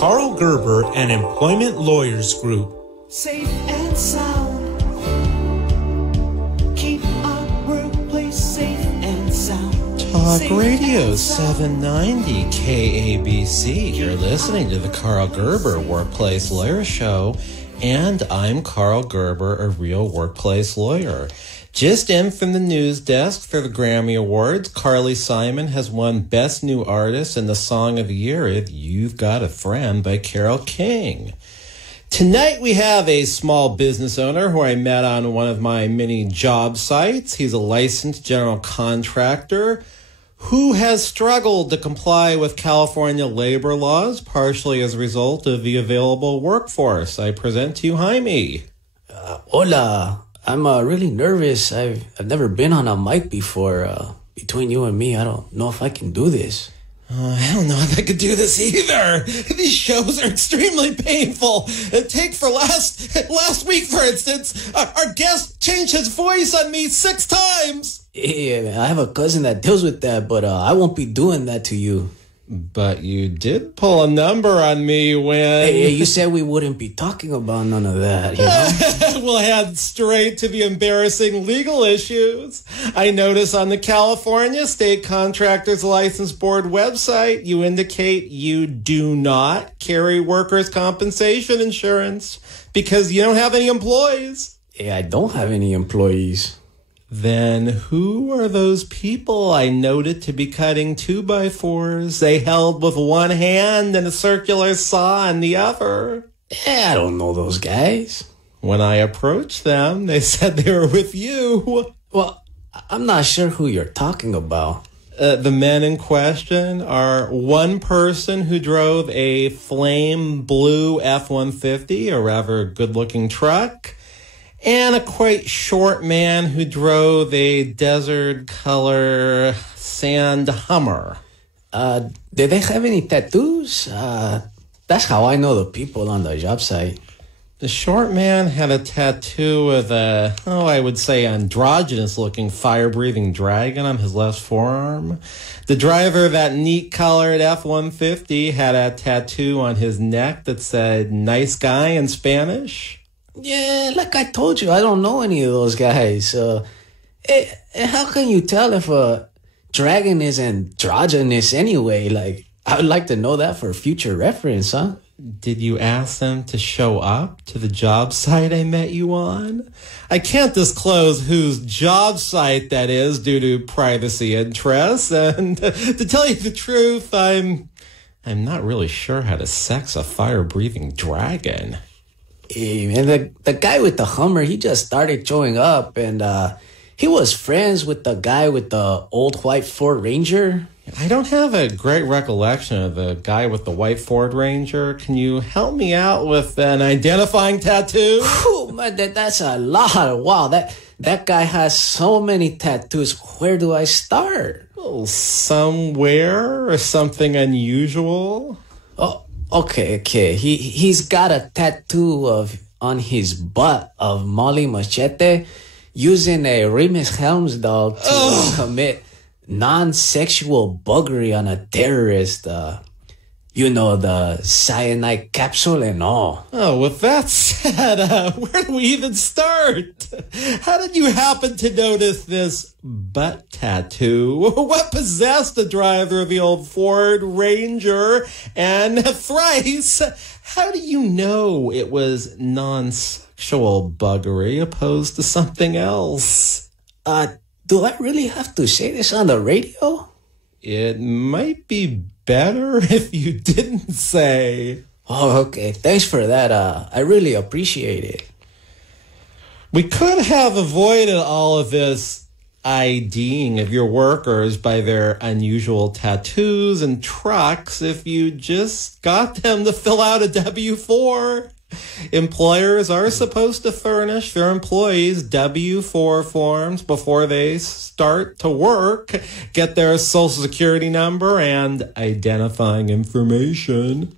Karl Gerber and Employment Lawyers Group. Safe and sound. Keep our workplace safe and sound. Talk Safe Radio and sound. 790 KABC. You're listening to the Karl Gerber Workplace Lawyer Show, and I'm Karl Gerber, a real workplace lawyer. Just in from the news desk for the Grammy Awards, Carly Simon has won Best New Artist and the Song of the Year with You've Got a Friend by Carole King. Tonight we have a small business owner who I met on one of my many job sites. He's a licensed general contractor who has struggled to comply with California labor laws, partially as a result of the available workforce. I present to you Jaime. Hola. I'm really nervous. I've never been on a mic before. Between you and me, I don't know if I can do this. I don't know if I could do this either. These shows are extremely painful. Take for last week, for instance, our guest changed his voice on me 6 times. Yeah, I have a cousin that deals with that, but I won't be doing that to you. But you did pull a number on me when... Hey, you said we wouldn't be talking about none of that, you know? We'll head straight to the embarrassing legal issues. I notice on the California State Contractors License Board website, you indicate you do not carry workers' compensation insurance because you don't have any employees. Yeah, I don't have any employees. Then who are those people I noted to be cutting 2x4s they held with one hand and a circular saw in the other? Yeah, I don't know those guys. When I approached them, they said they were with you. Well, I'm not sure who you're talking about. The men in question are one person who drove a flame blue F-150, a rather good-looking truck, and a quite short man who drove a desert color sand Hummer. Did they have any tattoos? That's how I know the people on the job site. The short man had a tattoo with a, I would say androgynous-looking fire-breathing dragon on his left forearm. The driver of that neat-colored F-150 had a tattoo on his neck that said, "Nice guy" in Spanish. Yeah, like I told you, I don't know any of those guys. How can you tell if a dragon is androgynous anyway? Like, I would like to know that for future reference, huh? Did you ask them to show up to the job site I met you on? I can't disclose whose job site that is due to privacy interests, and to tell you the truth, I'm not really sure how to sex a fire-breathing dragon. Hey, man, the guy with the Hummer, he just started showing up, and he was friends with the guy with the old white Ford Ranger. I don't have a great recollection of the guy with the white Ford Ranger. Can you help me out with an identifying tattoo? Whew, man, that's a lot. Wow, that guy has so many tattoos. Where do I start? Well, somewhere or something unusual? Oh, okay. He's got a tattoo on his butt of Molly Machete using a Remus Helms doll to commit non-sexual buggery on a terrorist. The cyanide capsule and all. Oh, with that said, where do we even start? How did you happen to notice this butt tattoo? What possessed the driver of the old Ford Ranger? And thrice, how do you know it was non-sexual buggery opposed to something else? Do I really have to say this on the radio? It might be better if you didn't say. Oh, okay. Thanks for that. I really appreciate it. We could have avoided all of this IDing of your workers by their unusual tattoos and trucks if you just got them to fill out a W-4. Employers are supposed to furnish their employees W-4 forms before they start to work, get their social security number and identifying information.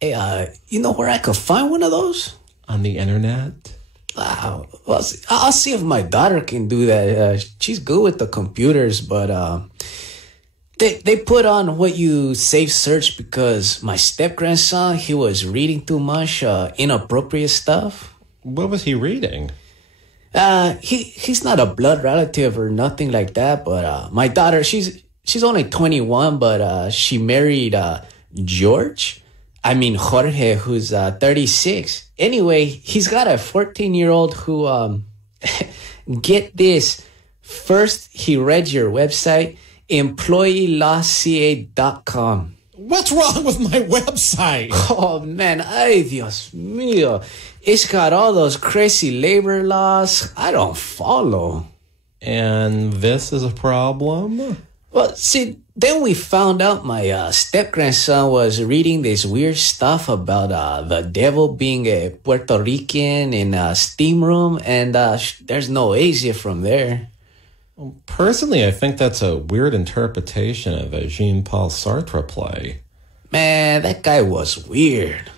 Hey, you know where I could find one of those? On the internet? Wow. Well, I'll see if my daughter can do that. She's good with the computers, but They put on what you safe search because my step-grandson, he was reading too much inappropriate stuff. What was he reading? He's not a blood relative or nothing like that, but my daughter, she's only 21, but she married Jorge, who's 36. Anyway, he's got a 14-year-old who, get this, first he read your website, employeelawca.com. What's wrong with my website? Oh, man, ay, Dios mío. It's got all those crazy labor laws I don't follow. And this is a problem? Well, see, then we found out my step-grandson was reading this weird stuff about the devil being a Puerto Rican in a steam room, and there's no exit from there. Personally, I think that's a weird interpretation of a Jean-Paul Sartre play. Man, that guy was weird.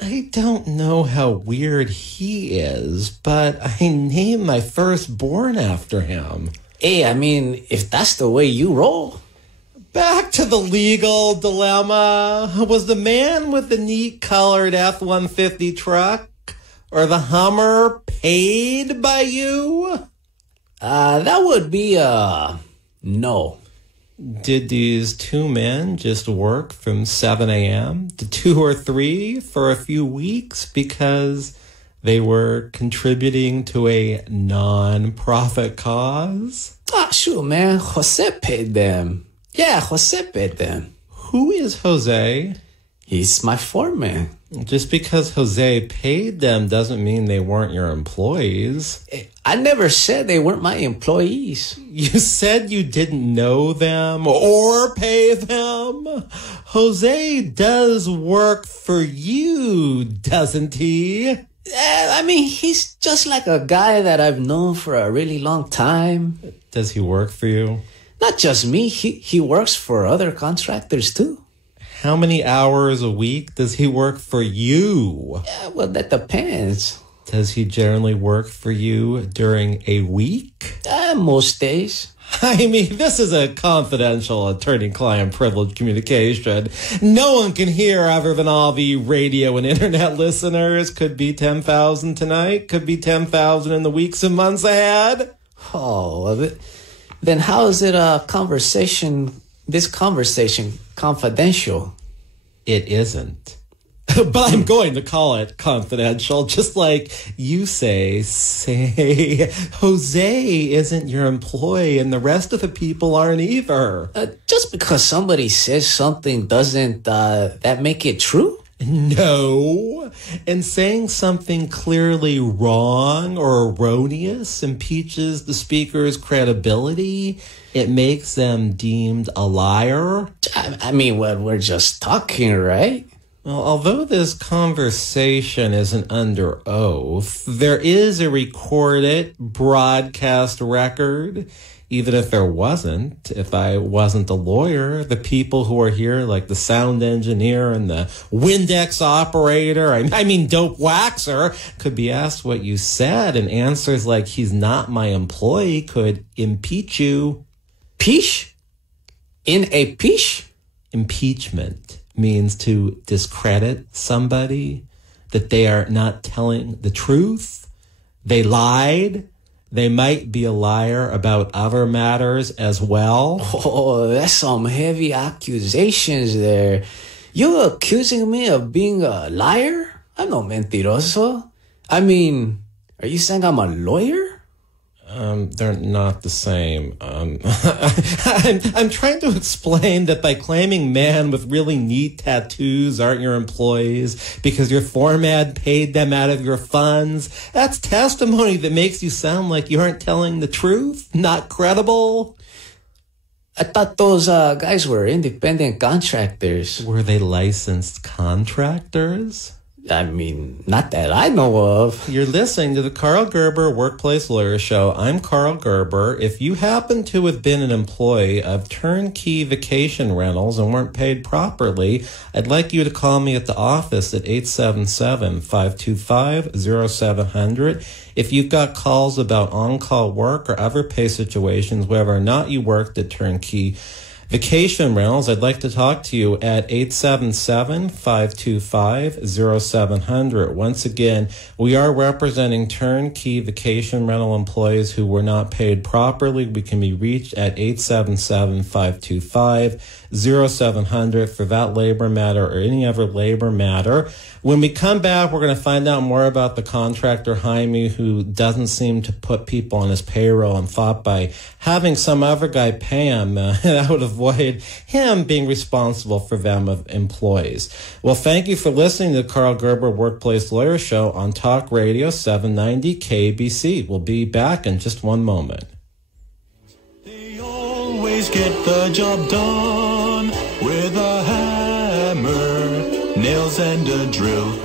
I don't know how weird he is, but I named my firstborn after him. Hey, I mean, if that's the way you roll. Back to the legal dilemma. Was the man with the neat colored F-150 truck or the Hummer paid by you? That would be no. Did these two men just work from 7 a.m. to 2 or 3 for a few weeks because they were contributing to a non-profit cause? Ah, sure, man. Jose paid them. Yeah, Jose paid them. Who is Jose? He's my foreman. Just because Jose paid them doesn't mean they weren't your employees. I never said they weren't my employees. You said you didn't know them or pay them. Jose does work for you, doesn't he? I mean, he's just like a guy that I've known for a really long time. Does he work for you? Not just me. He works for other contractors, too. How many hours a week does he work for you? Yeah, well, that depends. Does he generally work for you during a week? Most days. I mean, this is a confidential attorney-client privilege communication. No one can hear other than all the radio and internet listeners. Could be 10,000 tonight. Could be 10,000 in the weeks and months ahead. Oh, well, then how is it this conversation confidential? It isn't. But I'm going to call it confidential, just like you say, Jose isn't your employee and the rest of the people aren't either. Just because somebody says something doesn't that make it true? No. And saying something clearly wrong or erroneous impeaches the speaker's credibility. It makes them deemed a liar. I mean, well, we're just talking, right? Well, although this conversation isn't under oath, there is a recorded broadcast record. Even if there wasn't, if I wasn't a lawyer, the people who are here, like the sound engineer and the Windex operator, I mean dope waxer, could be asked what you said, and answers like he's not my employee could impeach you. Peach? In a peach? Impeachment means to discredit somebody, that they are not telling the truth. They lied. They might be a liar about other matters as well. Oh, that's some heavy accusations there. You accusing me of being a liar? I'm no mentiroso. I mean, are you saying I'm a lawyer? They're not the same. I'm trying to explain that by claiming men with really neat tattoos aren't your employees because your foreman paid them out of your funds, that's testimony that makes you sound like you aren't telling the truth, not credible. I thought those guys were independent contractors. Were they licensed contractors? I mean, not that I know of. You're listening to the Karl Gerber Workplace Lawyer Show. I'm Karl Gerber. If you happen to have been an employee of Turnkey Vacation Rentals and weren't paid properly, I'd like you to call me at the office at 877-525-0700. If you've got calls about on-call work or other pay situations, whether or not you worked at Turnkey vacation rentals, I'd like to talk to you at 877-525-0700. Once again, we are representing turnkey vacation rental employees who were not paid properly. We can be reached at 877-525-0700 for that labor matter or any other labor matter. When we come back, we're going to find out more about the contractor Jaime, who doesn't seem to put people on his payroll and thought by having some other guy pay him, that would avoid him being responsible for them of employees. Well, thank you for listening to the Karl Gerber Workplace Lawyer Show on Talk Radio 790 KABC. We'll be back in just one moment. They always get the job done with a hammer, nails, and a drill.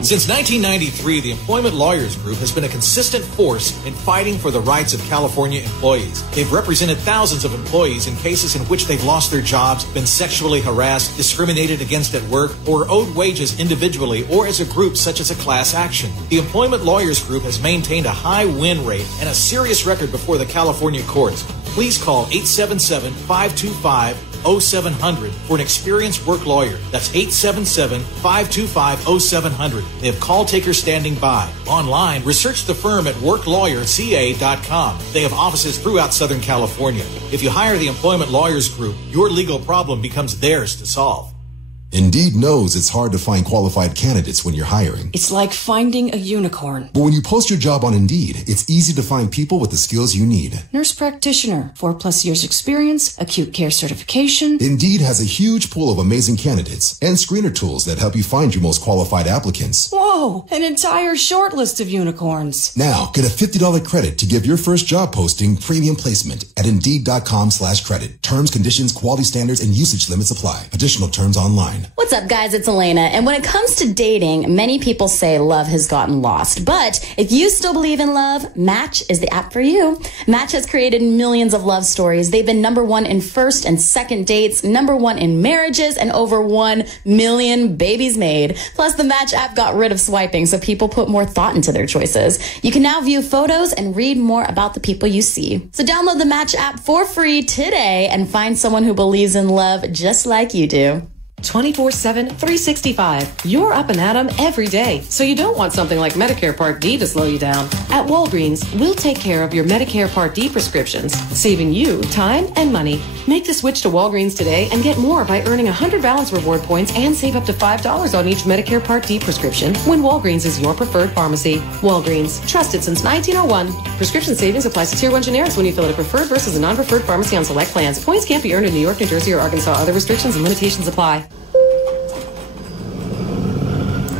Since 1993, the Employment Lawyers Group has been a consistent force in fighting for the rights of California employees. They've represented thousands of employees in cases in which they've lost their jobs, been sexually harassed, discriminated against at work, or owed wages individually or as a group such as a class action. The Employment Lawyers Group has maintained a high win rate and a serious record before the California courts. Please call 877-525-0700 for an experienced work lawyer. That's 877-525-0700. They have call takers standing by. Online, research the firm at worklawyerca.com. They have offices throughout Southern California. If you hire the Employment Lawyers Group, your legal problem becomes theirs to solve. Indeed knows it's hard to find qualified candidates when you're hiring. It's like finding a unicorn. But when you post your job on Indeed, it's easy to find people with the skills you need. Nurse practitioner, 4+ years experience, acute care certification. Indeed has a huge pool of amazing candidates and screener tools that help you find your most qualified applicants. Whoa, an entire short list of unicorns. Now, get a $50 credit to give your first job posting premium placement at Indeed.com/credit. Terms, conditions, quality standards, and usage limits apply. Additional terms online. What's up, guys? It's Elena. And when it comes to dating, many people say love has gotten lost. But if you still believe in love, Match is the app for you. Match has created millions of love stories. They've been #1 in first and second dates, #1 in marriages, and over 1 million babies made. Plus, the Match app got rid of swiping, so people put more thought into their choices. You can now view photos and read more about the people you see. So download the Match app for free today and find someone who believes in love just like you do. 24/7, 365. You're up and at 'em every day, so you don't want something like Medicare Part D to slow you down. At Walgreens, we'll take care of your Medicare Part D prescriptions, saving you time and money. Make the switch to Walgreens today and get more by earning 100 balance reward points and save up to $5 on each Medicare Part D prescription when Walgreens is your preferred pharmacy. Walgreens, trusted since 1901. Prescription savings applies to Tier 1 generics when you fill at a preferred versus a non-preferred pharmacy on select plans. Points can't be earned in New York, New Jersey, or Arkansas. Other restrictions and limitations apply.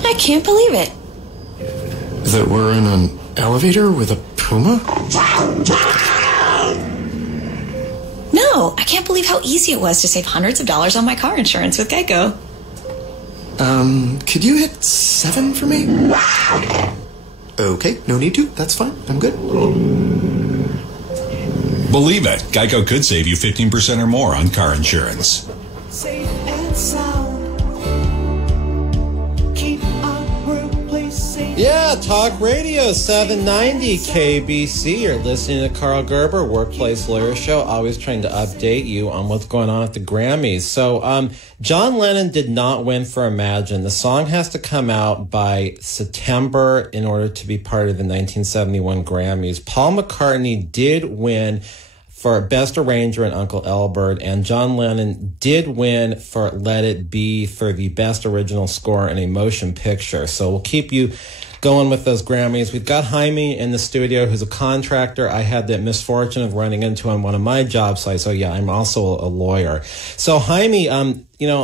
I can't believe it. That we're in an elevator with a puma? No, I can't believe how easy it was to save hundreds of dollars on my car insurance with Geico. Could you hit 7 for me? Okay, no need to. That's fine. I'm good. Believe it, Geico could save you 15% or more on car insurance. Safe and sound. Keep our workplace safe. Yeah, Talk Radio 790 KBC. You're listening to Karl Gerber, Workplace Lawyer Show, always trying to update you on what's going on at the Grammys. So, John Lennon did not win for Imagine. The song has to come out by September in order to be part of the 1971 Grammys. Paul McCartney did win for Best Arranger and Uncle Elbert, and John Lennon did win for Let It Be for the Best Original Score in a Motion Picture. So we'll keep you going with those Grammys. We've got Jaime in the studio, who's a contractor. I had the misfortune of running into on one of my job sites. So yeah, I'm also a lawyer. So Jaime,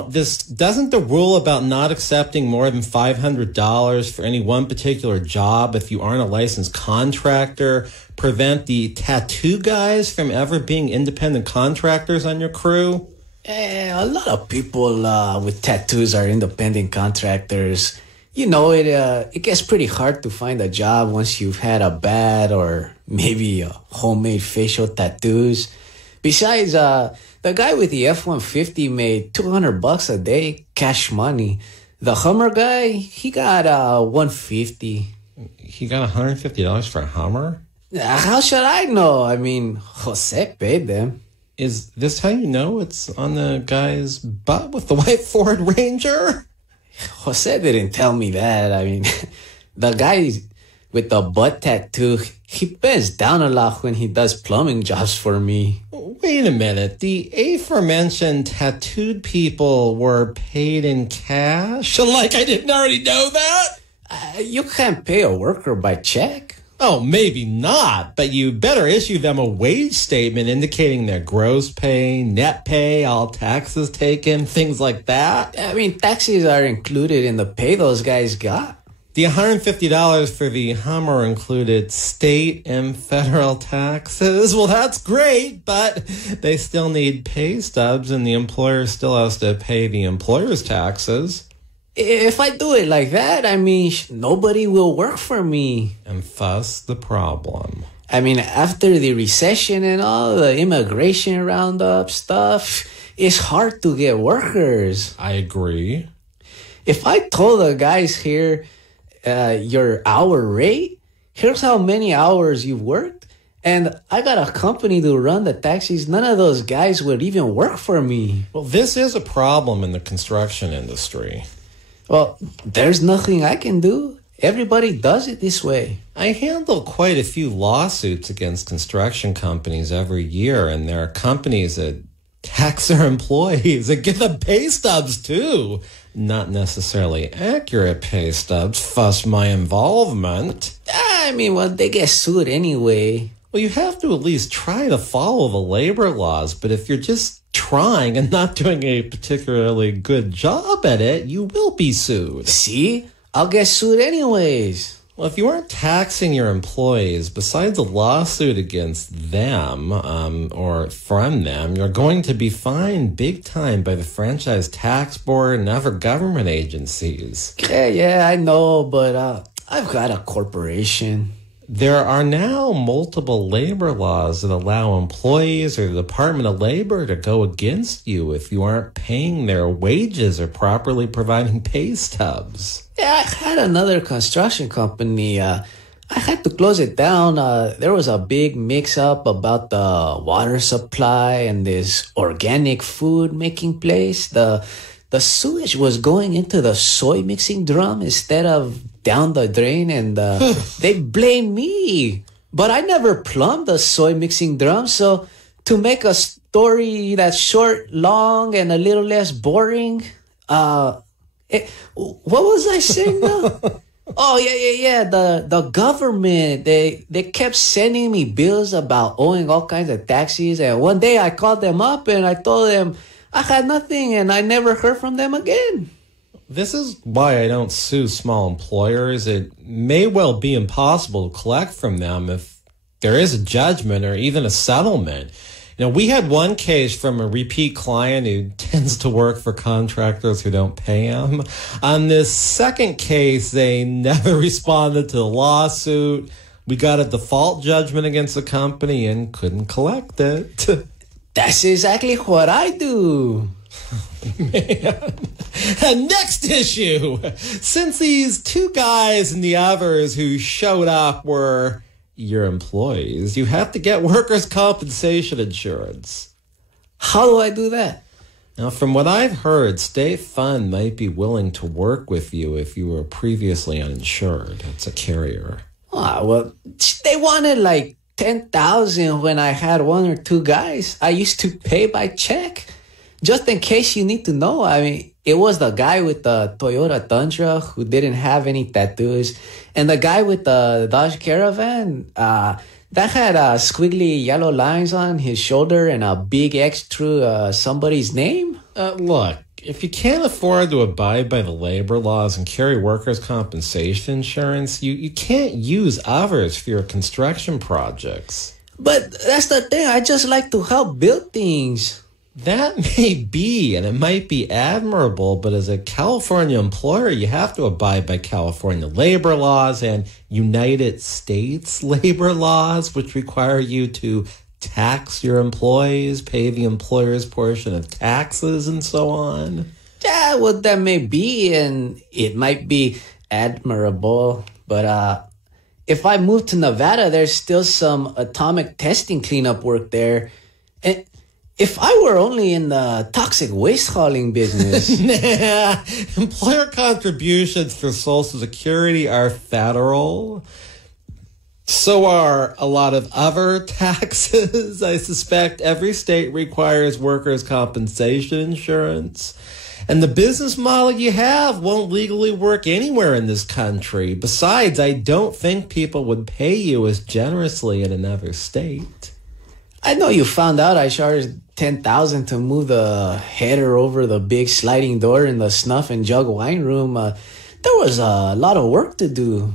this doesn't the rule about not accepting more than $500 for any one particular job if you aren't a licensed contractor prevent the tattoo guys from ever being independent contractors on your crew? A lot of people with tattoos are independent contractors. You know, it gets pretty hard to find a job once you've had a bad or maybe a homemade facial tattoos. Besides, the guy with the F-150 made $200 a day, cash money. The Hummer guy, he got $150. He got $150 for a Hummer? How should I know? I mean, Jose paid them. Is this how you know it's on the guy's butt with the white Ford Ranger? Jose didn't tell me that. I mean, the guy with the butt tattoo, he bends down a lot when he does plumbing jobs for me. Wait a minute. The aforementioned tattooed people were paid in cash? Like I didn't already know that? You can't pay a worker by check. Oh, maybe not, but you better issue them a wage statement indicating their gross pay, net pay, all taxes taken, things like that. I mean, taxes are included in the pay those guys got. The $150 for the Hummer included state and federal taxes. Well, that's great, but they still need pay stubs, and the employer still has to pay the employer's taxes. If I do it like that, I mean, nobody will work for me. And thus the problem. I mean, after the recession and all the immigration roundup stuff, it's hard to get workers. I agree. If I told the guys here, your hour rate, here's how many hours you've worked, and I got a company to run the taxis, none of those guys would even work for me. Well, this is a problem in the construction industry. Well, there's nothing I can do. Everybody does it this way. I handle quite a few lawsuits against construction companies every year, and there are companies that tax their employees and give them pay stubs too. Not necessarily accurate pay stubs, fuss my involvement. I mean, well, they get sued anyway. Well, you have to at least try to follow the labor laws, but if you're just trying and not doing a particularly good job at it, you will be sued. See? I'll get sued anyways. Well, if you aren't taxing your employees, besides a lawsuit against them or from them, you're going to be fined big time by the Franchise Tax Board and other government agencies. Yeah, I know, but I've got a corporation. There are now multiple labor laws that allow employees or the Department of Labor to go against you if you aren't paying their wages or properly providing pay stubs. Yeah, I had another construction company. I had to close it down. There was a big mix-up about the water supply and this organic food making place. The sewage was going into the soy mixing drum instead of down the drain, and they blame me. But I never plumbed the soy mixing drum, so to make a story that's short, long, and a little less boring, what was I saying now? Oh, yeah. The government, they kept sending me bills about owing all kinds of taxes, and one day I called them up and I told them I had nothing, and I never heard from them again. This is why I don't sue small employers. It may well be impossible to collect from them if there is a judgment or even a settlement. You know, we had one case from a repeat client who tends to work for contractors who don't pay him. On this second case, they never responded to the lawsuit. We got a default judgment against the company and couldn't collect it. That's exactly what I do. Man. Next issue. Since these two guys and the others who showed up were your employees, you have to get workers' compensation insurance. How do I do that? Now, from what I've heard, State Fund might be willing to work with you if you were previously uninsured. It's a carrier. Well, they wanted like $10,000 when I had one or two guys. I used to pay by check. Just in case you need to know, I mean, it was the guy with the Toyota Tundra who didn't have any tattoos, and the guy with the Dodge Caravan that had squiggly yellow lines on his shoulder and a big X through somebody's name. Look, if you can't afford to abide by the labor laws and carry workers' compensation insurance, you can't use others for your construction projects. But that's the thing. I just like to help build things. That may be, and it might be admirable, but as a California employer, you have to abide by California labor laws and United States labor laws, which require you to tax your employees, pay the employer's portion of taxes, and so on. Yeah, well, that may be, and it might be admirable, but if I move to Nevada, there's still some atomic testing cleanup work there. If I were only in the toxic waste hauling business. Nah, employer contributions for Social Security are federal. So are a lot of other taxes. I suspect every state requires workers' compensation insurance. And the business model you have won't legally work anywhere in this country. Besides, I don't think people would pay you as generously in another state. I know you found out I charged $10,000 to move the header over the big sliding door in the Snuff and Jug wine room. There was a lot of work to do.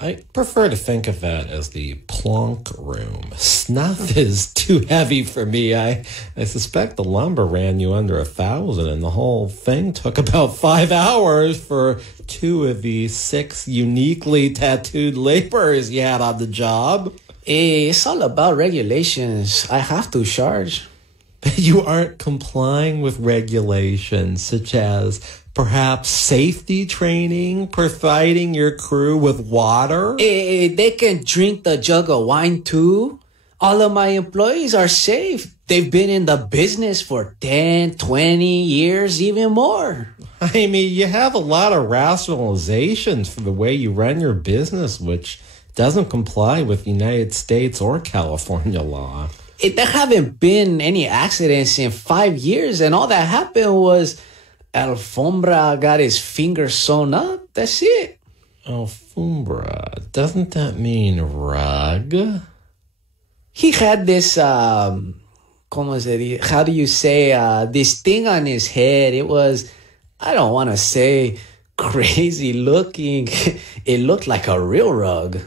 I prefer to think of that as the plonk room. Snuff is too heavy for me. I suspect the lumber ran you under $1,000, and the whole thing took about 5 hours for 2 of the 6 uniquely tattooed laborers you had on the job. It's all about regulations. I have to charge. You aren't complying with regulations such as perhaps safety training, providing your crew with water. They can drink the jug of wine too. All of my employees are safe. They've been in the business for 10, 20 years, even more. I mean, you have a lot of rationalizations for the way you run your business, which doesn't comply with United States or California law. There haven't been any accidents in 5 years, and all that happened was Alfombra got his finger sewn up. That's it. Alfombra, doesn't that mean rug? He had this, how do you say, this thing on his head. It was, I don't want to say crazy looking. It looked like a real rug.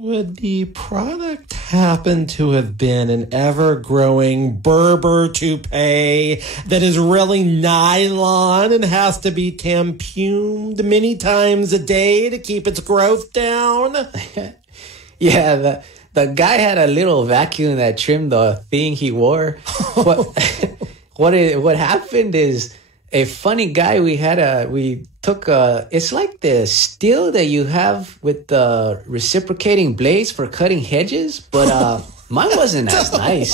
Would the product happen to have been an ever-growing Berber toupee that is really nylon and has to be tampumed many times a day to keep its growth down? Yeah, the guy had a little vacuum that trimmed the thing he wore. What happened is a funny guy we took it's like the steel that you have with the reciprocating blades for cutting hedges, but mine wasn't as nice.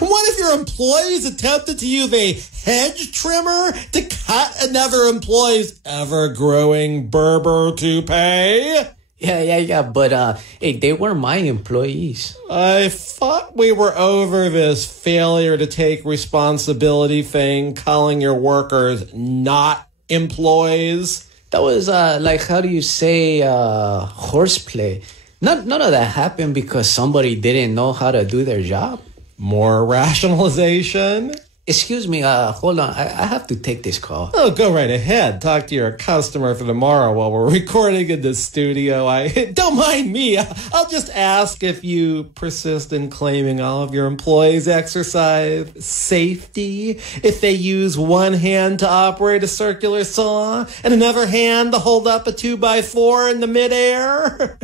What if your employees attempted to use a hedge trimmer to cut another employee's ever-growing Berber toupee? Yeah, but hey, they weren't my employees. I thought we were over this failure to take responsibility thing, calling your workers not employees. That was like, how do you say, horseplay. None of that happened because somebody didn't know how to do their job. More rationalization? Excuse me, hold on. I have to take this call. Oh, go right ahead. Talk to your customer for tomorrow while we're recording in the studio. Don't mind me. I'll just ask if you persist in claiming all of your employees exercise safety if they use one hand to operate a circular saw and another hand to hold up a 2x4 in the midair.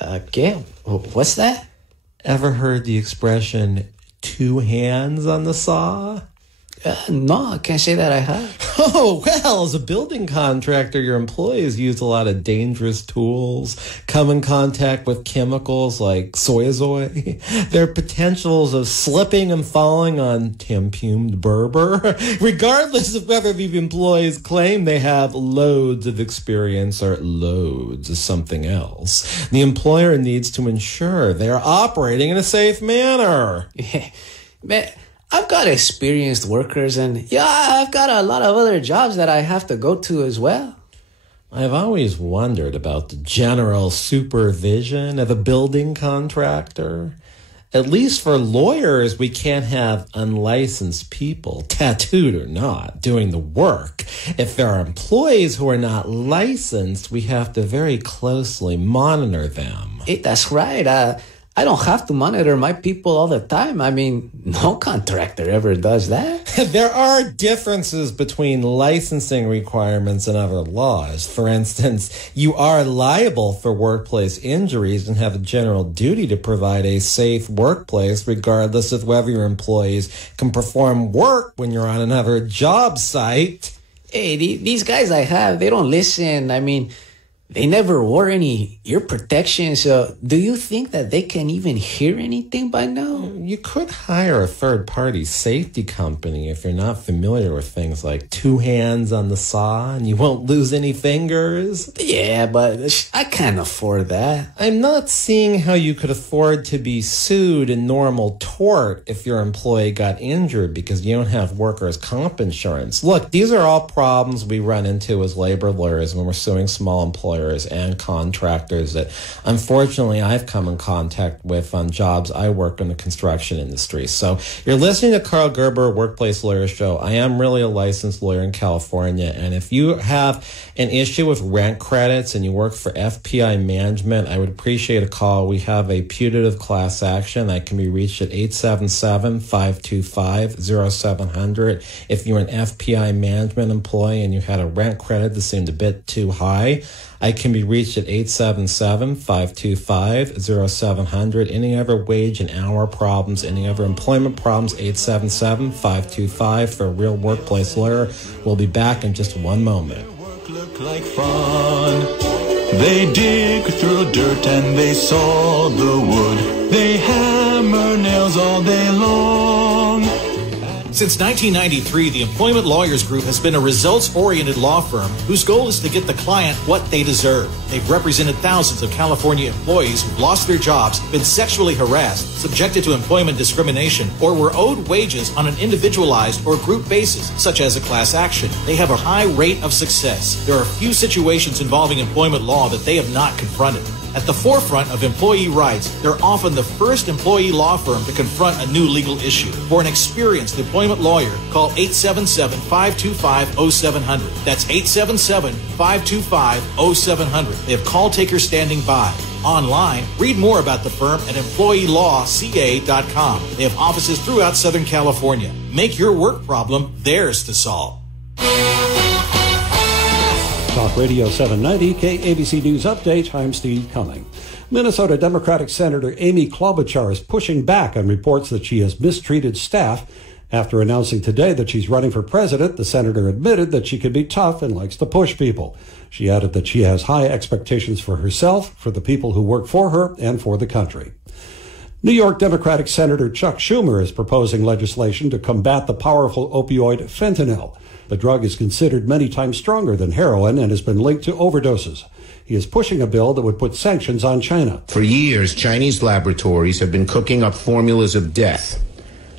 Okay, what's that? Ever heard the expression 2 hands on the saw? No, I can't say that I have. Oh, well, as a building contractor, your employees use a lot of dangerous tools, come in contact with chemicals like soy. Their potentials of slipping and falling on tampumed Berber, regardless of whether the employees claim they have loads of experience or loads of something else. The employer needs to ensure they are operating in a safe manner. Man, I've got experienced workers, and yeah, I've got a lot of other jobs that I have to go to as well. I've always wondered about the general supervision of a building contractor. At least for lawyers, we can't have unlicensed people, tattooed or not, doing the work. If there are employees who are not licensed, we have to very closely monitor them. That's right. I don't have to monitor my people all the time. I mean, no contractor ever does that. There are differences between licensing requirements and other laws. For instance, you are liable for workplace injuries and have a general duty to provide a safe workplace regardless of whether your employees can perform work when you're on another job site. Hey, these guys I have, they don't listen. I mean, They never wore any ear protection, so do you think that they can even hear anything by now? You could hire a third-party safety company if you're not familiar with things like 2 hands on the saw and you won't lose any fingers. Yeah, but I can't afford that. I'm not seeing how you could afford to be sued in normal tort if your employee got injured because you don't have workers' comp insurance. Look, these are all problems we run into as labor lawyers when we're suing small employers and contractors that unfortunately I've come in contact with on jobs I work in the construction industry. So you're listening to Karl Gerber, Workplace Lawyer Show. I am really a licensed lawyer in California, and if you have an issue with rent credits and you work for FPI management, I would appreciate a call. We have a putative class action. I can be reached at 877-525-0700. If you're an FPI management employee and you had a rent credit that seemed a bit too high, I can be reached at 877-525-0700. Any other wage and hour problems, any other employment problems, 877-525 for a real workplace lawyer. We'll be back in just one moment. Look like fun. They dig through dirt and they saw the wood. They hammer nails all day long. Since 1993, the Employment Lawyers Group has been a results-oriented law firm whose goal is to get the client what they deserve. They've represented thousands of California employees who've lost their jobs, been sexually harassed, subjected to employment discrimination, or were owed wages on an individualized or group basis, such as a class action. They have a high rate of success. There are few situations involving employment law that they have not confronted. At the forefront of employee rights, they're often the first employee law firm to confront a new legal issue. For an experienced employment lawyer, call 877-525-0700. That's 877-525-0700. They have call takers standing by. Online, read more about the firm at employeelawca.com. They have offices throughout Southern California. Make your work problem theirs to solve. Talk Radio 790, KABC News Update. I'm Steve Cumming. Minnesota Democratic Senator Amy Klobuchar is pushing back on reports that she has mistreated staff. After announcing today that she's running for president, the senator admitted that she can be tough and likes to push people. She added that she has high expectations for herself, for the people who work for her, and for the country. New York Democratic Senator Chuck Schumer is proposing legislation to combat the powerful opioid fentanyl. The drug is considered many times stronger than heroin and has been linked to overdoses. He is pushing a bill that would put sanctions on China. For years, Chinese laboratories have been cooking up formulas of death,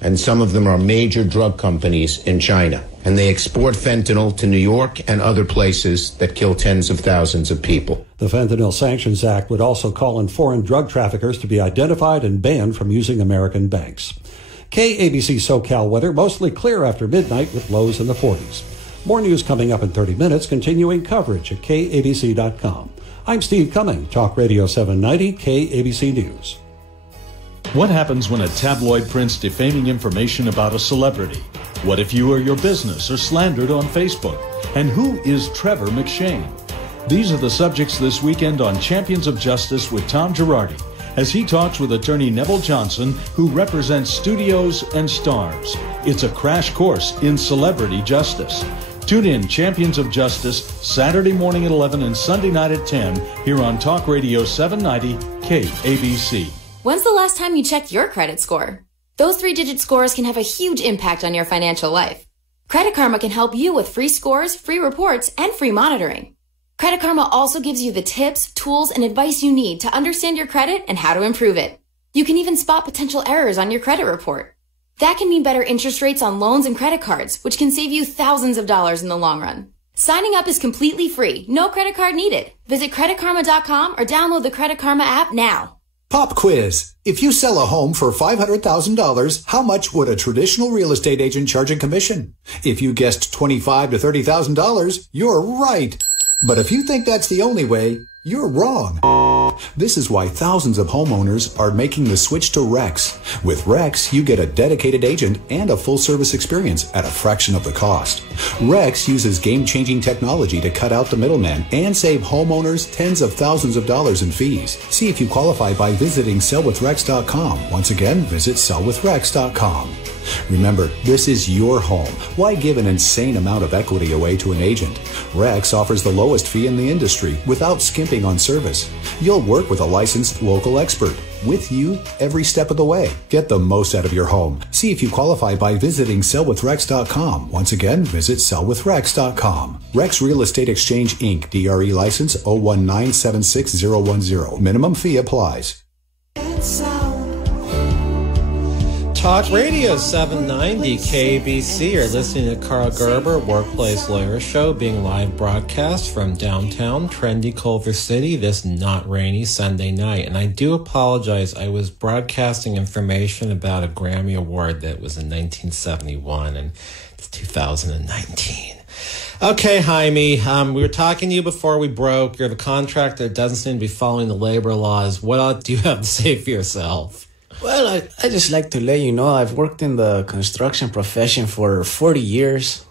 and some of them are major drug companies in China. And they export fentanyl to New York and other places that kill tens of thousands of people. The Fentanyl Sanctions Act would also call on foreign drug traffickers to be identified and banned from using American banks. KABC SoCal weather, mostly clear after midnight with lows in the 40s. More news coming up in 30 minutes, continuing coverage at KABC.com. I'm Steve Cumming, Talk Radio 790, KABC News. What happens when a tabloid prints defaming information about a celebrity? What if you or your business are slandered on Facebook? And who is Trevor McShane? These are the subjects this weekend on Champions of Justice with Tom Girardi, as he talks with attorney Neville Johnson, who represents studios and stars. It's a crash course in celebrity justice. Tune in Champions of Justice, Saturday morning at 11 and Sunday night at 10, here on Talk Radio 790 KABC. When's the last time you checked your credit score? Those 3-digit scores can have a huge impact on your financial life. Credit Karma can help you with free scores, free reports, and free monitoring. Credit Karma also gives you the tips, tools, and advice you need to understand your credit and how to improve it. You can even spot potential errors on your credit report. That can mean better interest rates on loans and credit cards, which can save you thousands of dollars in the long run. Signing up is completely free. No credit card needed. Visit creditkarma.com or download the Credit Karma app now. Pop quiz. If you sell a home for $500,000, how much would a traditional real estate agent charge in commission? If you guessed $25,000 to $30,000, you're right. But if you think that's the only way, you're wrong. This is why thousands of homeowners are making the switch to Rex. With Rex, you get a dedicated agent and a full-service experience at a fraction of the cost. Rex uses game-changing technology to cut out the middleman and save homeowners tens of thousands of dollars in fees. See if you qualify by visiting sellwithrex.com. Once again, visit sellwithrex.com. Remember, this is your home. Why give an insane amount of equity away to an agent? Rex offers the lowest fee in the industry without skimping on service. You'll work with a licensed local expert with you every step of the way. Get the most out of your home. See if you qualify by visiting sellwithrex.com. Once again, visit sellwithrex.com. Rex Real Estate Exchange Inc. DRE license 019761010. Minimum fee applies. Talk Radio 790 KABC. You're listening to Karl Gerber, Workplace Lawyer Show, being live broadcast from downtown trendy Culver City this not rainy Sunday night. And I do apologize. I was broadcasting information about a Grammy Award that was in 1971 and it's 2019. Okay, Jaime, we were talking to you before we broke. You're the contractor that doesn't seem to be following the labor laws. What do you have to say for yourself? Well, I just like to let you know I've worked in the construction profession for 40 years.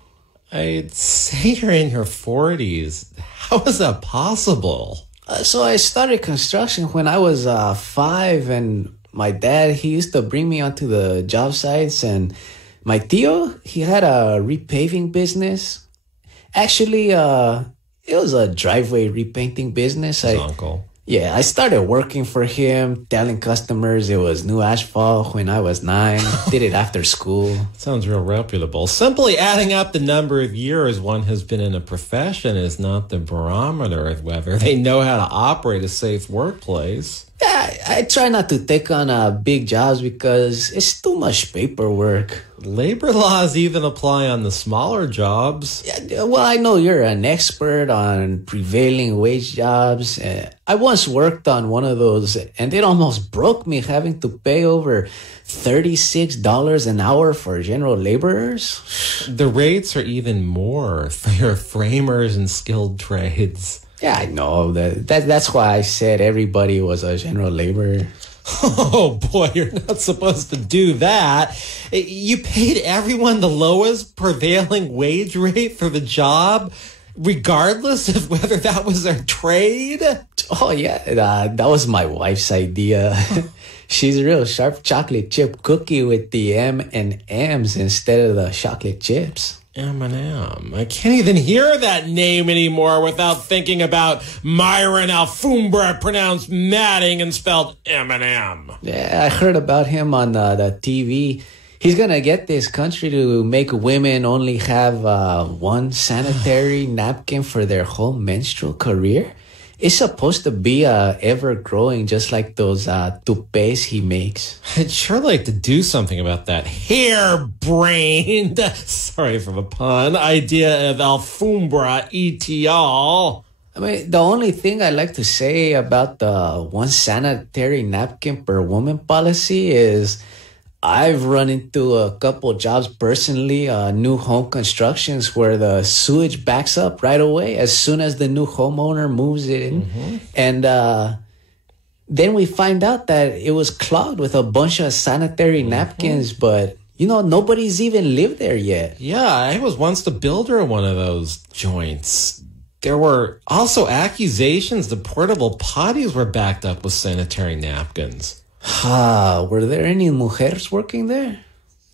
I'd say you're in your 40s. How is that possible? So I started construction when I was 5, and my dad, he used to bring me onto the job sites, and my tío, he had a repaving business. Actually, it was a driveway repainting business. His uncle. Yeah, I started working for him, telling customers it was new asphalt when I was 9. Did it after school. Sounds real reputable. Simply adding up the number of years one has been in a profession is not the barometer of whether they know how to operate a safe workplace. Yeah, I try not to take on big jobs because it's too much paperwork. Labor laws even apply on the smaller jobs. Yeah, well, I know you're an expert on prevailing wage jobs. I once worked on one of those, and it almost broke me having to pay over $36 an hour for general laborers. The rates are even more for your framers and skilled trades. Yeah, I know. That's why I said everybody was a general laborer. Oh, boy, you're not supposed to do that. You paid everyone the lowest prevailing wage rate for the job, regardless of whether that was their trade? Oh, yeah. That was my wife's idea. She's a real sharp chocolate chip cookie with the M&M's instead of the chocolate chips. M&M. I can't even hear that name anymore without thinking about Myron Alfombra, pronounced Matting and spelled M&M. Yeah, I heard about him on the TV. He's going to get this country to make women only have one sanitary napkin for their whole menstrual career. It's supposed to be ever-growing, just like those toupees he makes. I'd sure like to do something about that hair-brained, sorry for the pun, idea of Alfombra et al. I mean, the only thing I like to say about the one sanitary napkin per woman policy is I've run into a couple jobs personally, new home constructions where the sewage backs up right away as soon as the new homeowner moves in. Mm-hmm. And then we find out that it was clogged with a bunch of sanitary napkins, but, nobody's even lived there yet. Yeah, I was once the builder of one of those joints. There were also accusations the portable potties were backed up with sanitary napkins. Were there any mujeres working there?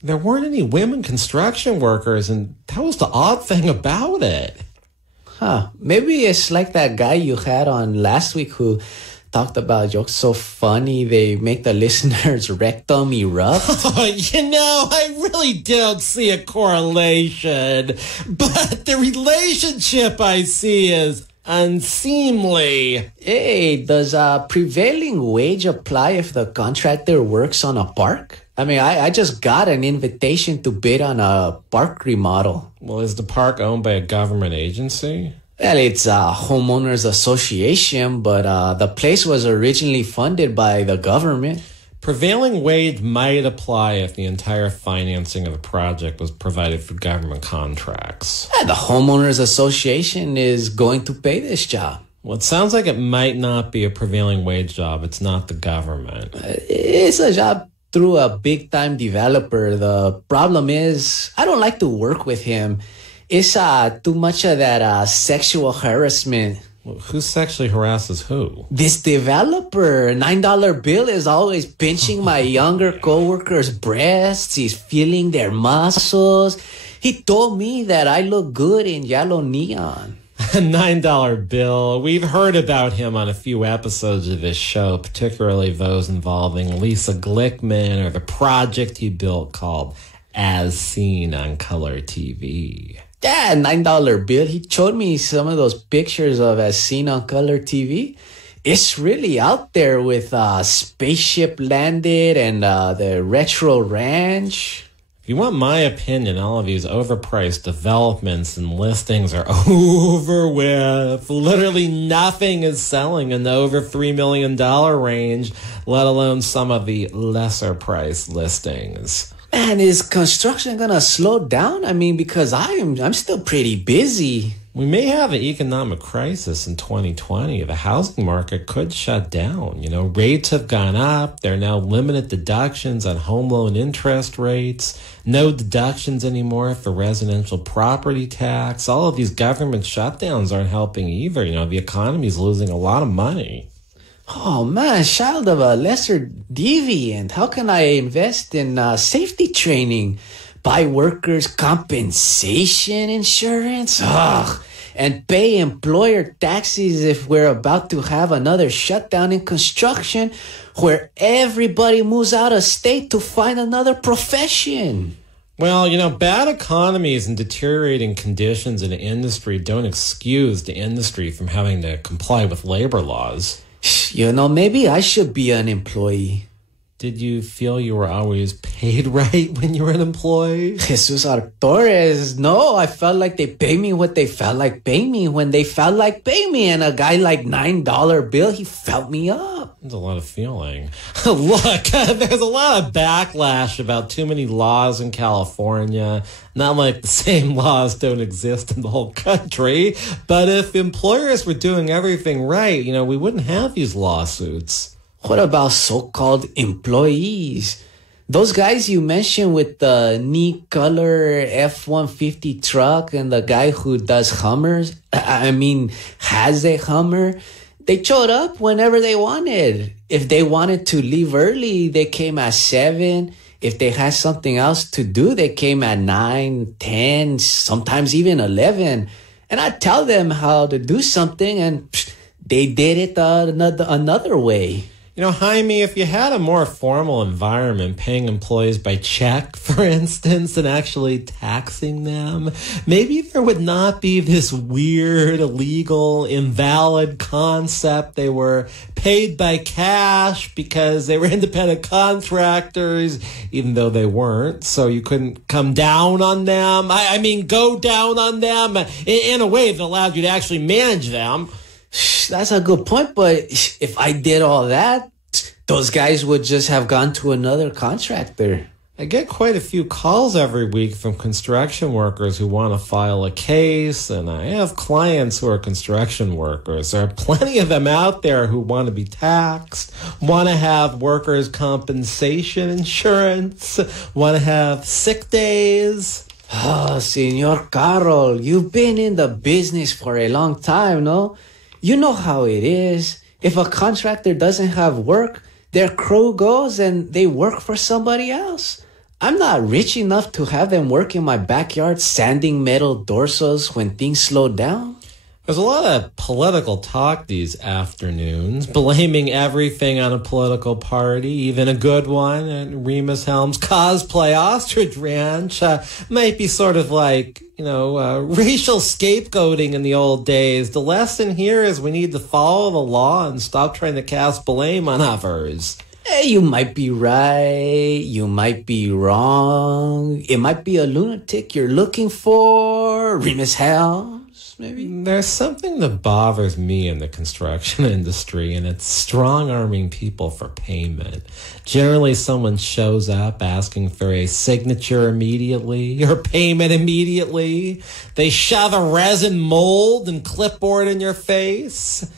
There weren't any women construction workers, and that was the odd thing about it. Maybe it's like that guy you had on last week who talked about jokes so funny they make the listener's rectum erupt. I really don't see a correlation. But the relationship I see is unseemly. Hey, does prevailing wage apply if the contractor works on a park? I mean, I just got an invitation to bid on a park remodel. Well, is the park owned by a government agency? Well, it's a homeowners association, but the place was originally funded by the government. Prevailing wage might apply if the entire financing of the project was provided through government contracts. Yeah, the homeowners association is going to pay this job. Well, it sounds like it might not be a prevailing wage job. It's not the government. It's a job through a big-time developer. The problem is I don't like to work with him. It's too much of that sexual harassment. Well, who sexually harasses who? This developer. $9 bill is always pinching my younger coworkers' breasts. He's feeling their muscles. He told me that I look good in yellow neon. $9 bill. We've heard about him on a few episodes of this show, particularly those involving Lisa Glickman or the project he built called As Seen on Color TV. Yeah, $9 bill. He showed me some of those pictures of As Seen on Color TV. It's really out there with spaceship landed and the retro ranch. If you want my opinion, all of these overpriced developments and listings are over with. Literally nothing is selling in the over $3 million range, let alone some of the lesser priced listings. Man, is construction gonna slow down? I mean, because I'm still pretty busy. We may have an economic crisis in 2020. The housing market could shut down. You know, rates have gone up. There are now limited deductions on home loan interest rates. No deductions anymore for residential property tax. All of these government shutdowns aren't helping either. You know, the economy's losing a lot of money. Oh man, child of a lesser deviant. How can I invest in safety training? Buy workers' compensation insurance? Ugh. And pay employer taxes if we're about to have another shutdown in construction where everybody moves out of state to find another profession. Well, you know, bad economies and deteriorating conditions in the industry don't excuse the industry from having to comply with labor laws. You know, maybe I should be an employee. Did you feel you were always paid right when you were an employee? Jesus Artores, no, I felt like they paid me what they felt like paying me when they felt like paying me. And a guy like $9 bill, he felt me up. There's a lot of feeling. Look, there's a lot of backlash about too many laws in California. Not like the same laws don't exist in the whole country. But if employers were doing everything right, you know, we wouldn't have these lawsuits. What about so-called employees? Those guys you mentioned with the neat color F-150 truck and the guy who does Hummers, has a Hummer, they showed up whenever they wanted. If they wanted to leave early, they came at 7. If they had something else to do, they came at 9, 10, sometimes even 11. And I'd tell them how to do something, and they did it another way. You know, Jaime, if you had a more formal environment, paying employees by check, for instance, and actually taxing them, maybe there would not be this weird, illegal, invalid concept they were paid by cash because they were independent contractors, even though they weren't, so you couldn't come down on them. I mean, go down on them in a way that allowed you to actually manage them. That's a good point, but if I did all that, those guys would just have gone to another contractor. I get quite a few calls every week from construction workers who want to file a case, and I have clients who are construction workers. There are plenty of them out there who want to be taxed, want to have workers' compensation insurance, want to have sick days. Oh, Senor Carol, you've been in the business for a long time, no? You know how it is. If a contractor doesn't have work, their crew goes and they work for somebody else. I'm not rich enough to have them work in my backyard sanding metal dorsals when things slow down. There's a lot of political talk these afternoons, blaming everything on a political party, even a good one. And Remus Helms' cosplay ostrich ranch might be sort of like, racial scapegoating in the old days. The lesson here is we need to follow the law and stop trying to cast blame on others. Hey, you might be right. You might be wrong. It might be a lunatic you're looking for. Remus Helms. Maybe. There's something that bothers me in the construction industry, and it's strong-arming people for payment. Generally, someone shows up asking for a signature immediately or payment immediately. They shove a resin mold and clipboard in your face.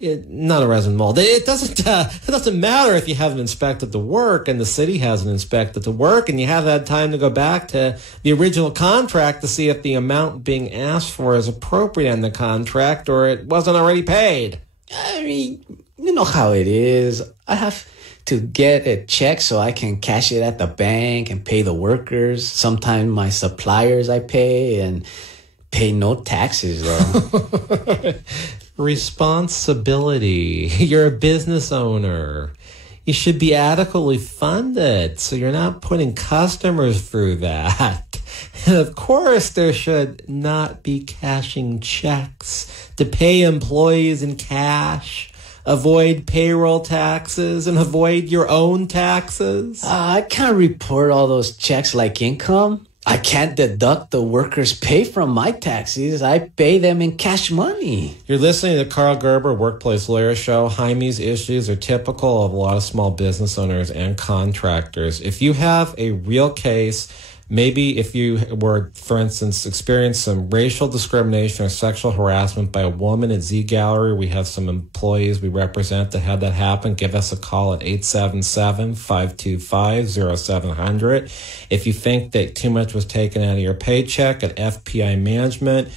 Not a resin mold. It doesn't matter if you haven't inspected the work and the city hasn't inspected the work and you haven't had time to go back to the original contract to see if the amount being asked for is appropriate in the contract or it wasn't already paid. I mean, you know how it is. I have to get a check so I can cash it at the bank and pay the workers. Sometimes my suppliers I pay and pay no taxes, though. Responsibility. You're a business owner. You should be adequately funded so you're not putting customers through that. And of course, there should not be cashing checks to pay employees in cash. Avoid payroll taxes and avoid your own taxes. I can't report all those checks like income. I can't deduct the workers' pay from my taxes. I pay them in cash money. You're listening to the Karl Gerber Workplace Lawyer Show. Jaime's issues are typical of a lot of small business owners and contractors. If you have a real case, maybe if you were, for instance, experienced some racial discrimination or sexual harassment by a woman at Z Gallery, we have some employees we represent that had that happen. Give us a call at 877-525-0700. If you think that too much was taken out of your paycheck, at FPI Management.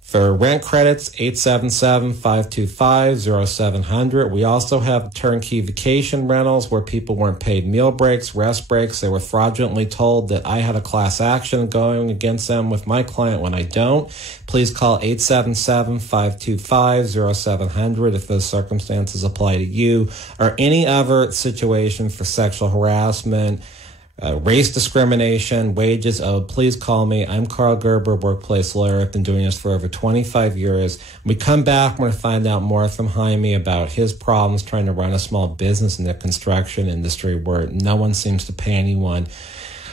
For rent credits, 877-525-0700. We also have turnkey vacation rentals where people weren't paid meal breaks, rest breaks. They were fraudulently told that I had a class action going against them with my client when I don't. Please call 877-525-0700 if those circumstances apply to you or any other situation for sexual harassment, race discrimination, wages owed. Please call me. I'm Karl Gerber, workplace lawyer. I've been doing this for over 25 years. When we come back, we're going to find out more from Jaime about his problems trying to run a small business in the construction industry where no one seems to pay anyone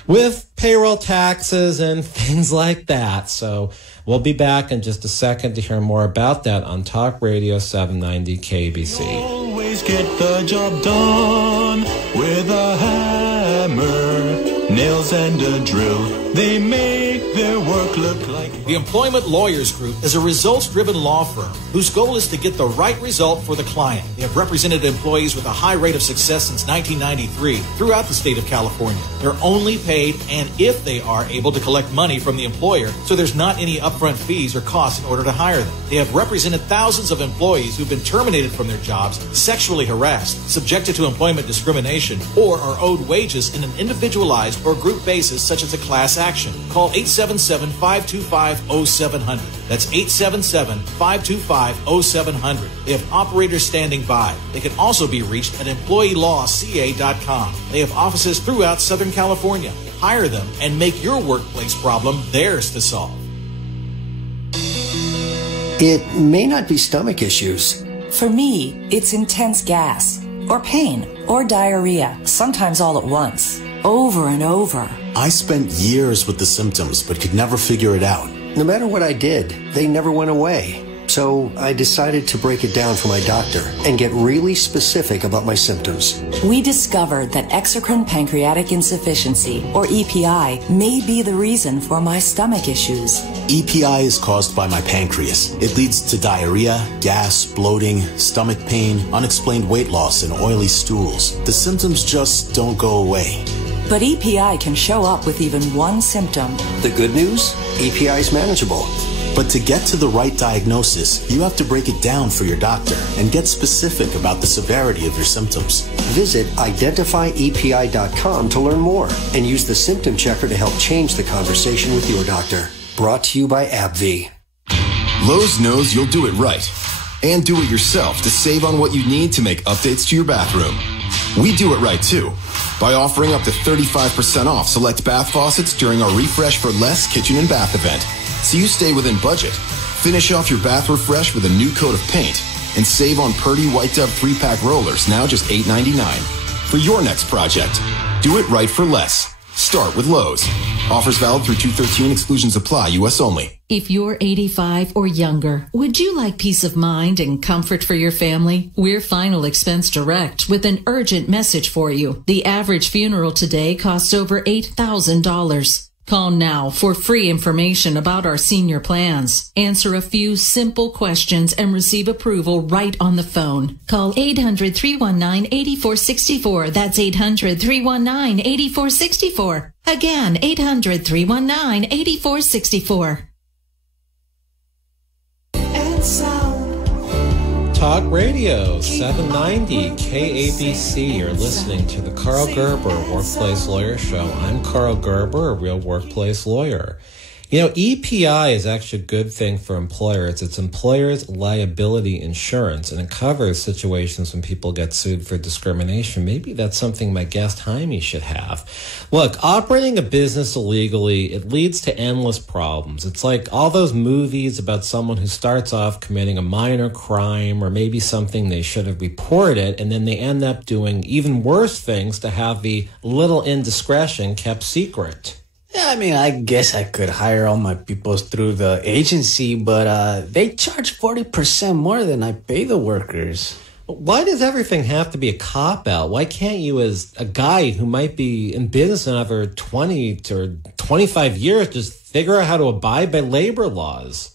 with payroll taxes and things like that. So we'll be back in just a second to hear more about that on Talk Radio 790 KABC. Always get the job done with a hammer, nails and a drill. They make their work look like... The Employment Lawyers Group is a results-driven law firm whose goal is to get the right result for the client. They have represented employees with a high rate of success since 1993 throughout the state of California. They're only paid and if they are able to collect money from the employer, so there's not any upfront fees or costs in order to hire them. They have represented thousands of employees who've been terminated from their jobs, sexually harassed, subjected to employment discrimination, or are owed wages in an individualized or group basis such as a class action. Call 877-525-0700. That's 877-525-0700. They have operators standing by. They can also be reached at employeelawca.com. They have offices throughout Southern California. Hire them and make your workplace problem theirs to solve. It may not be stomach issues. For me, it's intense gas, or pain, or diarrhea, sometimes all at once, over and over. I spent years with the symptoms, but could never figure it out. No matter what I did, they never went away. So I decided to break it down for my doctor and get really specific about my symptoms. We discovered that exocrine pancreatic insufficiency, or EPI, may be the reason for my stomach issues. EPI is caused by my pancreas. It leads to diarrhea, gas, bloating, stomach pain, unexplained weight loss, and oily stools. The symptoms just don't go away. But EPI can show up with even one symptom. The good news? EPI is manageable. But to get to the right diagnosis, you have to break it down for your doctor and get specific about the severity of your symptoms. Visit identifyepi.com to learn more and use the symptom checker to help change the conversation with your doctor. Brought to you by AbbVie. Lowe's knows you'll do it right and do it yourself to save on what you need to make updates to your bathroom. We do it right too by offering up to 35% off select bath faucets during our Refresh for Less kitchen and bath event. So you stay within budget. Finish off your bath refresh with a new coat of paint and save on Purdy White Dove 3-pack rollers, now just $8.99. For your next project, do it right for less. Start with Lowe's. Offers valid through 2/13. Exclusions apply. U.S. only. If you're 85 or younger, would you like peace of mind and comfort for your family? We're Final Expense Direct with an urgent message for you. The average funeral today costs over $8,000. Call now for free information about our senior plans. Answer a few simple questions and receive approval right on the phone. Call 800-319-8464. That's 800-319-8464. Again, 800-319-8464. And sound. Talk Radio 790 KABC. You're listening to the Karl Gerber Workplace Lawyer Show. I'm Karl Gerber, a real workplace lawyer. You know, EPI is actually a good thing for employers. It's employers' liability insurance, and it covers situations when people get sued for discrimination. Maybe that's something my guest Jaime should have. Look, operating a business illegally, it leads to endless problems. It's like all those movies about someone who starts off committing a minor crime or maybe something they should have reported, and then they end up doing even worse things to have the little indiscretion kept secret. Yeah, I mean, I guess I could hire all my people through the agency, but they charge 40% more than I pay the workers. Why does everything have to be a cop-out? Why can't you, as a guy who might be in business another 20 to 25 years, just figure out how to abide by labor laws?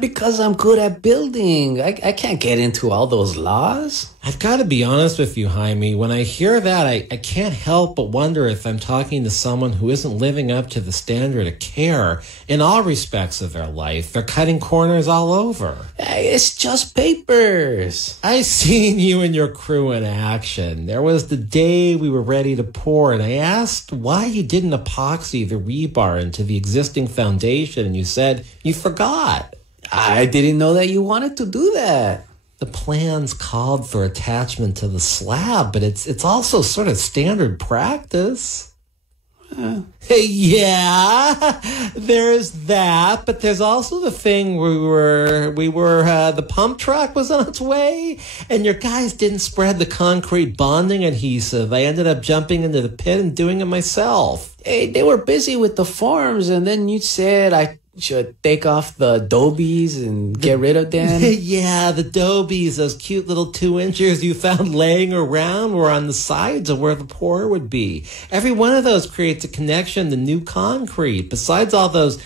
Because I'm good at building. I can't get into all those laws. I've got to be honest with you, Jaime. When I hear that, I can't help but wonder if I'm talking to someone who isn't living up to the standard of care in all respects of their life. They're cutting corners all over. Hey, it's just papers. I seen you and your crew in action. There was the day we were ready to pour, and I asked why you didn't epoxy the rebar into the existing foundation, and you said you forgot. I didn't know that you wanted to do that. The plans called for attachment to the slab, but it's also sort of standard practice. Yeah, there's that, but there's also the thing where the pump truck was on its way, and your guys didn't spread the concrete bonding adhesive. I ended up jumping into the pit and doing it myself. Hey, they were busy with the forms, and then you said I should take off the dobies and get rid of them. Yeah, the dobies, those cute little 2-inchers you found laying around were on the sides of where the pour would be. Every one of those creates a connection to new concrete. Besides all those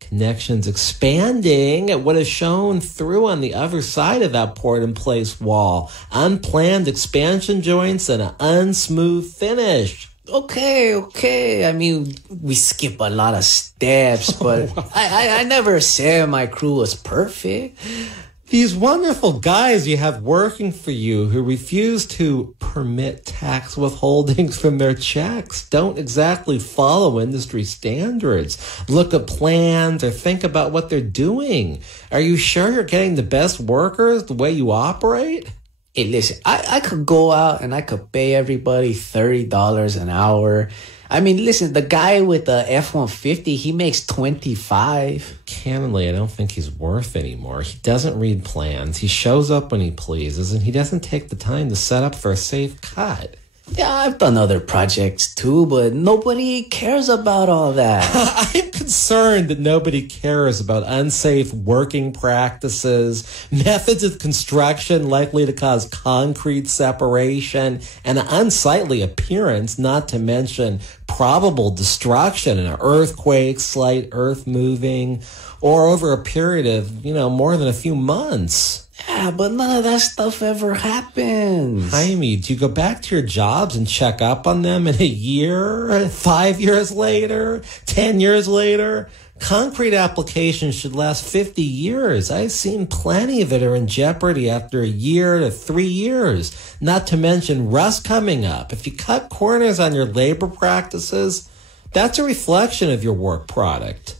connections expanding, it would have shown through on the other side of that poured-in-place wall. Unplanned expansion joints and an unsmooth finish. Okay. I mean, we skip a lot of steps, but I never said my crew was perfect. These wonderful guys you have working for you who refuse to permit tax withholdings from their checks don't exactly follow industry standards, look at plans, or think about what they're doing. Are you sure you're getting the best workers the way you operate? Hey, listen, I could go out and I could pay everybody $30 an hour. I mean, listen, the guy with the F-150, he makes $25. Candidly, I don't think he's worth anymore. He doesn't read plans. He shows up when he pleases, and he doesn't take the time to set up for a safe cut. Yeah, I've done other projects too, but nobody cares about all that. I'm concerned that nobody cares about unsafe working practices, methods of construction likely to cause concrete separation, and an unsightly appearance, not to mention probable destruction in an earthquake, slight earth moving, or over a period of, more than a few months. Yeah, but none of that stuff ever happens. Jaime, do you go back to your jobs and check up on them in a year, 5 years later, 10 years later? Concrete applications should last 50 years. I've seen plenty that are in jeopardy after a year to 3 years, not to mention rust coming up. If you cut corners on your labor practices, that's a reflection of your work product.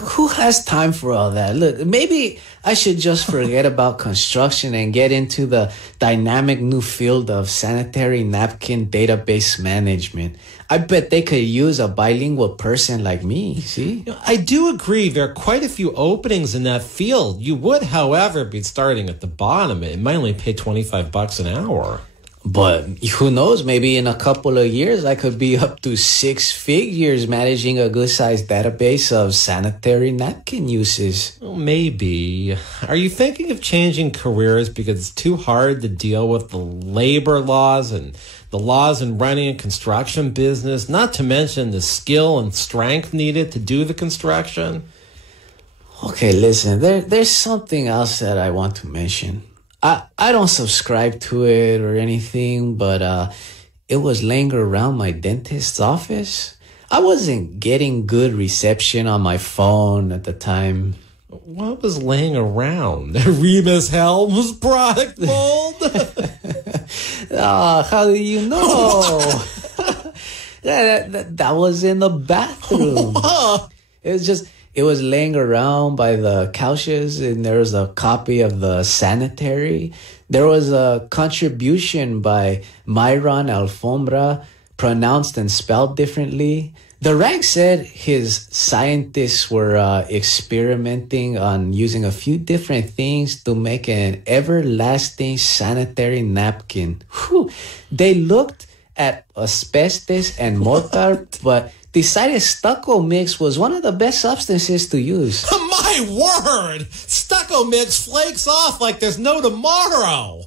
Who has time for all that? Look, maybe I should just forget about construction and get into the dynamic new field of sanitary napkin database management. I bet they could use a bilingual person like me, see? I do agree there are quite a few openings in that field. You would, however, be starting at the bottom. It might only pay $25 an hour. But who knows, maybe in a couple of years, I could be up to 6 figures managing a good-sized database of sanitary napkin uses. Well, maybe. Are you thinking of changing careers because it's too hard to deal with the labor laws and the laws in running a construction business, not to mention the skill and strength needed to do the construction? Okay, listen, there's something else that I want to mention. I don't subscribe to it or anything, but it was laying around my dentist's office. I wasn't getting good reception on my phone at the time. What was laying around? Remus Helms product mold? How do you know? that was in the bathroom. It was laying around by the couches, and there was a copy of the Sanitary. There was a contribution by Myron Alfombra, pronounced and spelled differently. The rank said his scientists were experimenting on using a few different things to make an everlasting sanitary napkin. Whew. They looked at asbestos and mortar, but decided stucco mix was one of the best substances to use. My word! Stucco mix flakes off like there's no tomorrow.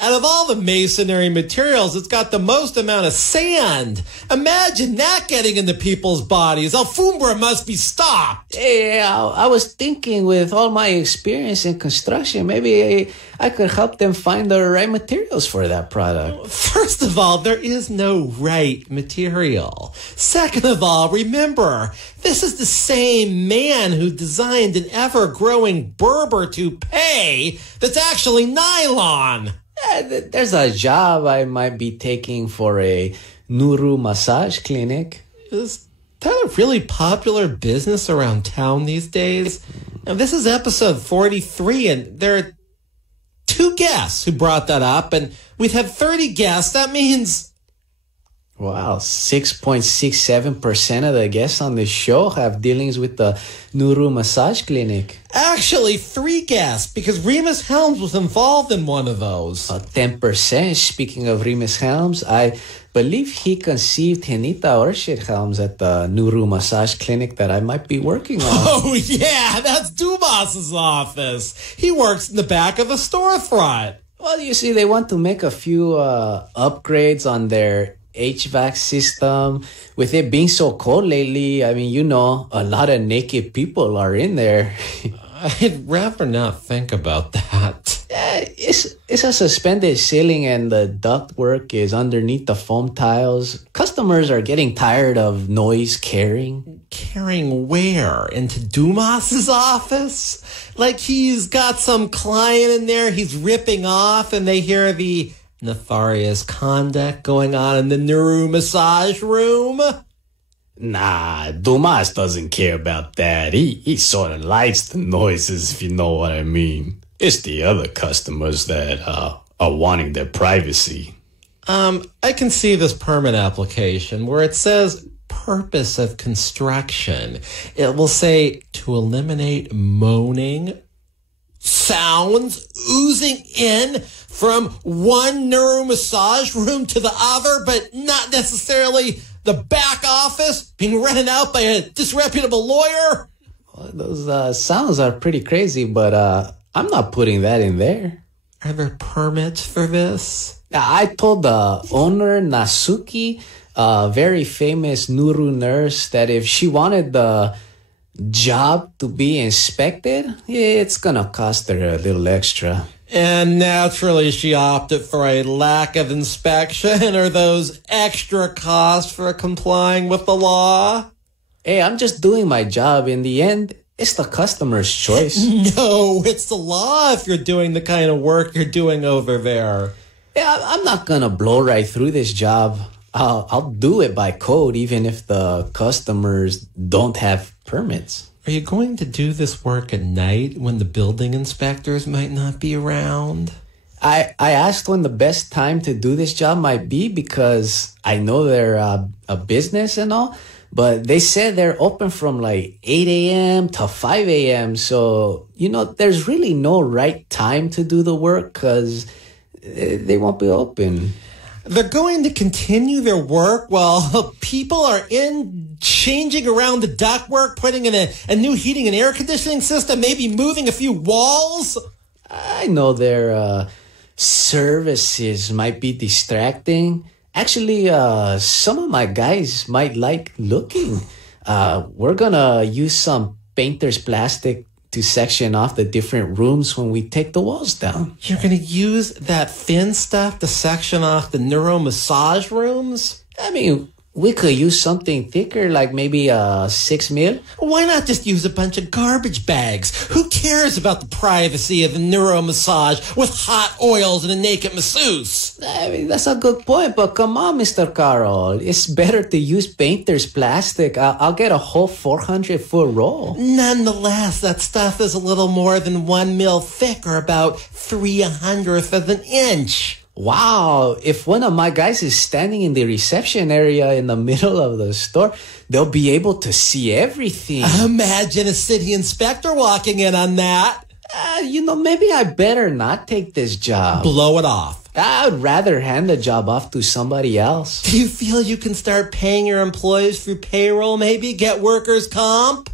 Out of all the masonry materials, it's got the most amount of sand. Imagine that getting into people's bodies. Alfombra must be stopped. Yeah, I was thinking with all my experience in construction, maybe I could help them find the right materials for that product. First of all, there is no right material. Second of all, remember, this is the same man who designed an ever-growing Berber toupee that's actually nylon. There's a job I might be taking for a nuru massage clinic. Is that a really popular business around town these days? Now, this is episode 43, and there are 2 guests who brought that up, and we've had 30 guests. That means... Wow, 6.67% of the guests on the show have dealings with the Nuru Massage Clinic. Actually, 3 guests, because Remus Helms was involved in one of those. 10%. Speaking of Remus Helms, I believe he conceived Henita Orchid Helms at the Nuru Massage Clinic that I might be working on. Oh, yeah, that's Dombass's office. He works in the back of a storefront. Well, you see, they want to make a few upgrades on their HVAC system. With it being so cold lately, I mean, you know, a lot of naked people are in there. I'd rather not think about that. It's a suspended ceiling and the ductwork is underneath the foam tiles. Customers are getting tired of noise carrying. Carrying where? Into Dombass's office? Like he's got some client in there he's ripping off and they hear the nefarious conduct going on in the nuru massage room? Nah, Dombass doesn't care about that. He sort of likes the noises, if you know what I mean. It's the other customers that are wanting their privacy. I can see this permit application where it says purpose of construction. It will say to eliminate moaning sounds oozing in from one nuru massage room to the other, but not necessarily the back office being rented out by a disreputable lawyer. Well, those sounds are pretty crazy, but I'm not putting that in there. Are there permits for this? I told the owner, Nasuki, a very famous nuru nurse, that if she wanted the job to be inspected, it's gonna cost her a little extra. And naturally she opted for a lack of inspection or those extra costs for complying with the law. Hey, I'm just doing my job. In the end, it's the customer's choice. No, it's the law if you're doing the kind of work you're doing over there. Yeah, I'm not gonna blow right through this job. I'll do it by code even if the customers don't have permits. Are you going to do this work at night when the building inspectors might not be around? I asked when the best time to do this job might be because I know they're a business and all, but they said they're open from like 8 a.m. to 5 a.m. So, you know, there's really no right time to do the work because they won't be open. They're going to continue their work while people are changing around the ductwork, putting in a new heating and air conditioning system, maybe moving a few walls. I know their services might be distracting. Actually, some of my guys might like looking. We're gonna use some painter's plastic to section off the different rooms when we take the walls down. You're going to use that thin stuff to section off the nuru massage rooms? I mean, we could use something thicker, like maybe 6 mil. Why not just use a bunch of garbage bags? Who cares about the privacy of the nuru massage with hot oils and a naked masseuse? I mean, that's a good point, but come on, Mr. Carl. It's better to use painter's plastic. I'll get a whole 400-foot roll. Nonetheless, that stuff is a little more than 1 mil thick, or about 3/100th of an inch. Wow, if one of my guys is standing in the reception area in the middle of the store, they'll be able to see everything. Imagine a city inspector walking in on that. Maybe I better not take this job. Blow it off. I would rather hand the job off to somebody else. Do you feel you can start paying your employees through payroll, maybe? Get workers' comp?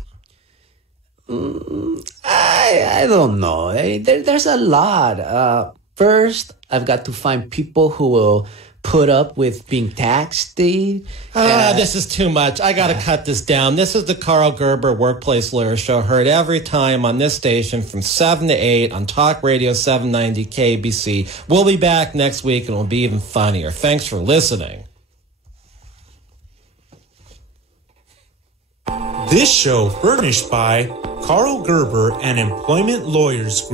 I don't know. There's a lot. First, I've got to find people who will put up with being taxed. This is too much. I got to cut this down. This is the Karl Gerber Workplace Lawyer Show, heard every time on this station from 7 to 8 on Talk Radio 790 KABC. We'll be back next week, and it'll be even funnier. Thanks for listening. This show furnished by Karl Gerber and Employment Lawyers Group.